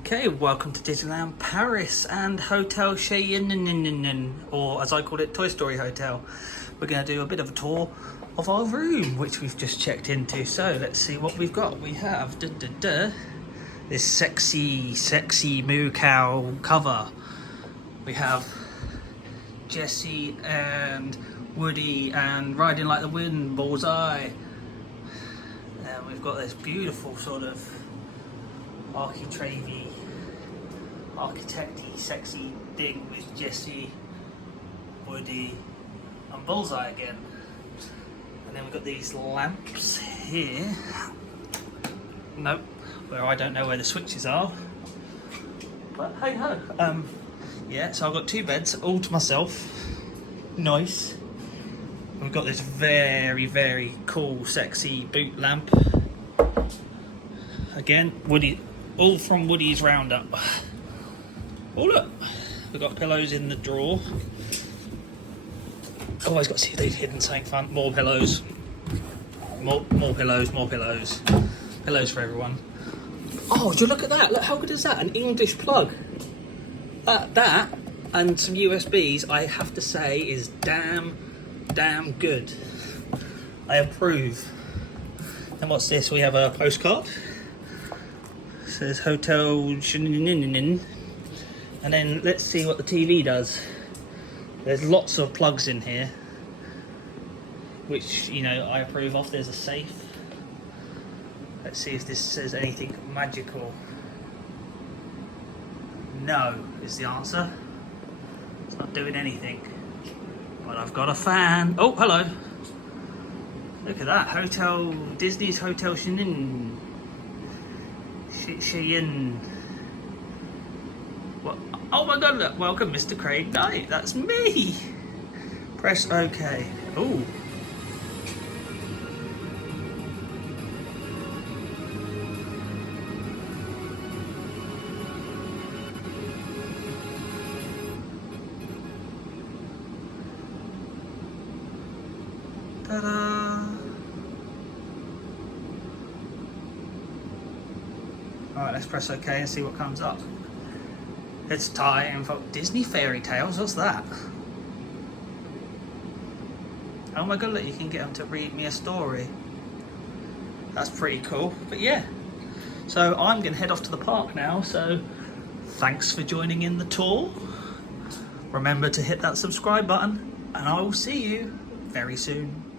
Okay, welcome to Disneyland Paris and Hotel Cheyenne, or as I call it, Toy Story Hotel. We're going to do a bit of a tour of our room, which we've just checked into. So let's see what we've got. We have this sexy moo cow cover. We have Jessie and Woody and Riding Like the Wind, Bullseye. And we've got this beautiful sort of architecty, sexy thing with Jessie, Woody and Bullseye again. And then we've got these lamps here. Nope, where I don't know where the switches are. But hey ho. Yeah, so I've got two beds all to myself. Nice. We've got this very cool, sexy boot lamp. Again, Woody, all from Woody's Roundup. Oh look, we've got pillows in the drawer. Always got to see these hidden something fun. More pillows. More pillows. Pillows for everyone. Oh, do you look at that? Look, how good is that? An English plug. That and some USBs, I have to say, is damn good. I approve. And what's this? We have a postcard. It says Hotel Cheyenne. And then let's see what the TV does. There's lots of plugs in here, which, you know, I approve of. There's a safe. Let's see if this says anything magical. No is the answer. It's not doing anything. But I've got a fan. Oh, hello. Look at that. Disney's Hotel Cheyenne. Cheyenne. What? Oh my god, look. Welcome, Mr. Craig Knight. That's me. Press OK. Oh. Ta-da! Alright, let's press OK and see what comes up. It's time for Disney Fairy Tales. What's that? Oh my god, look, you can get them to read me a story. That's pretty cool. But yeah, so I'm going to head off to the park now. So thanks for joining in the tour. Remember to hit that subscribe button, and I will see you very soon.